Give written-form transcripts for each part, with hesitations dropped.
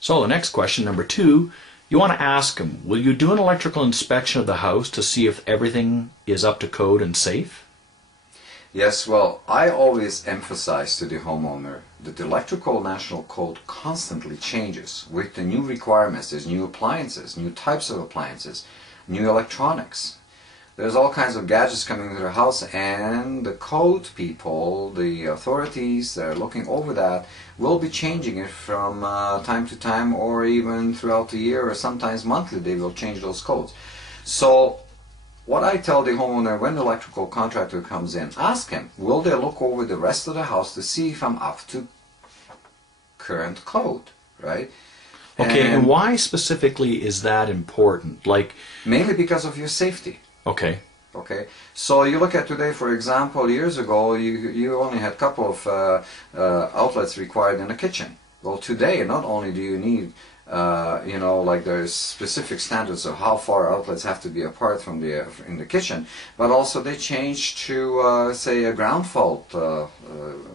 So the next question, number 2, you want to ask them, will you do an electrical inspection of the house to see if everything is up to code and safe? Yes, well, I always emphasize to the homeowner that the electrical national code constantly changes with the new requirements. There's new appliances, new types of appliances, new electronics. There's all kinds of gadgets coming into the house, and the code people, the authorities that are looking over that, will be changing it from time to time, or even throughout the year, or sometimes monthly they will change those codes. So what I tell the homeowner when the electrical contractor comes in, ask him, will they look over the rest of the house to see if I'm up to current code, right? Okay, and why specifically is that important? Like, mainly because of your safety. Okay. Okay, so you look at today, for example, years ago you only had a couple of outlets required in the kitchen. Well, today not only do you need you know, like there's specific standards of how far outlets have to be apart from the in the kitchen, but also they changed to say a ground fault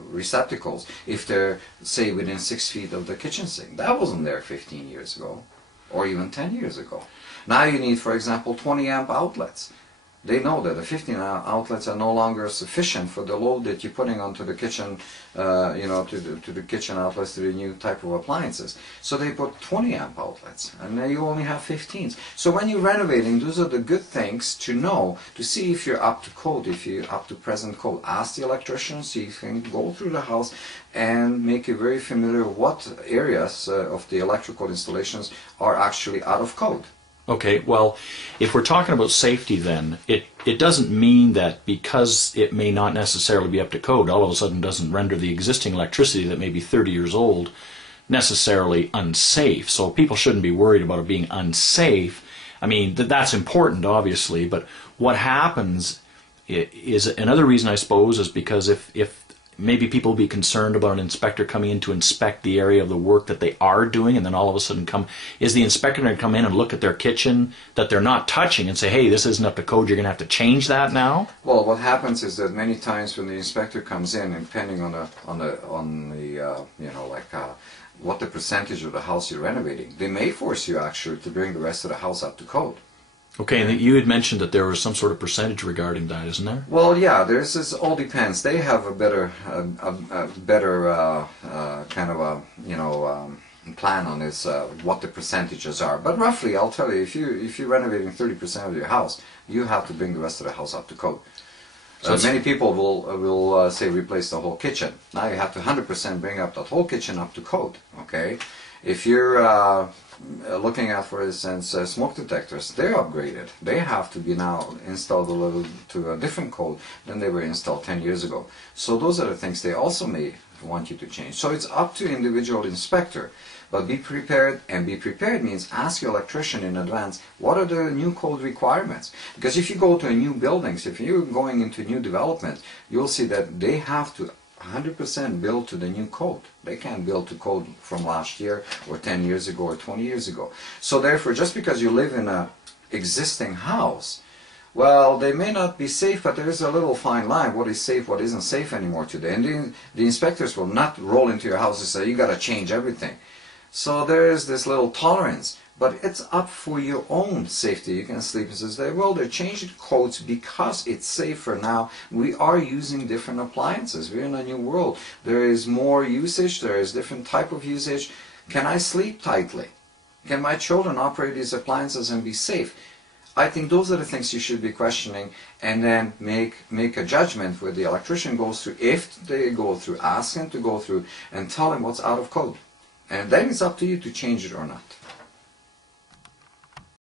receptacles if they're say within 6 feet of the kitchen sink. That wasn't there 15 years ago or even 10 years ago. Now you need, for example, 20 amp outlets. They know that the 15 outlets are no longer sufficient for the load that you're putting onto the kitchen, you know, to the kitchen outlets, to the new type of appliances. So they put 20 amp outlets, and then you only have 15s. So when you're renovating, those are the good things to know, to see if you're up to code, if you're up to present code. Ask the electrician, see if you can go through the house and make you very familiar what areas of the electrical installations are actually out of code. Okay, well, if we're talking about safety then, it doesn't mean that because it may not necessarily be up to code, all of a sudden doesn't render the existing electricity that may be 30 years old necessarily unsafe. So people shouldn't be worried about it being unsafe. I mean, that's important, obviously, but what happens is, another reason I suppose, is because if maybe people will be concerned about an inspector coming in to inspect the area of the work that they are doing, and then all of a sudden is the inspector going to come in and look at their kitchen that they're not touching and say, hey, this isn't up to code, you're going to have to change that now? Well, what happens is that many times when the inspector comes in, and depending on the you know, like what the percentage of the house you're renovating, they may force you actually to bring the rest of the house up to code. Okay, and you had mentioned that there was some sort of percentage regarding that, isn't there? Well, yeah, there's this. All depends. They have a better, kind of a, you know, plan on this, what the percentages are. But roughly, I'll tell you, if you're renovating 30% of your house, you have to bring the rest of the house up to code. So many people will say replace the whole kitchen. Now you have to 100% bring up that whole kitchen up to code. Okay, if you're looking at, for instance, smoke detectors, they're upgraded. They have to be now installed a little to a different code than they were installed 10 years ago. So those are the things they also may want you to change. So it's up to individual inspector. But be prepared, and be prepared means ask your electrician in advance, what are the new code requirements? Because if you go to new buildings, if you're going into new development, you'll see that they have to 100% build to the new code. They can't build to code from last year or 10 years ago or 20 years ago. So therefore, just because you live in an existing house, well, they may not be safe, but there is a little fine line. What is safe, what isn't safe anymore today. And the inspectors will not roll into your house and say, you got to change everything. So there is this little tolerance. But it's up for your own safety. You can sleep and say, well, they're changing codes because it's safer now. We are using different appliances. We're in a new world. There is more usage. There is different type of usage. Can I sleep tightly? Can my children operate these appliances and be safe? I think those are the things you should be questioning, and then make a judgment where the electrician goes through. If they go through, ask him to go through and tell him what's out of code. And then it's up to you to change it or not.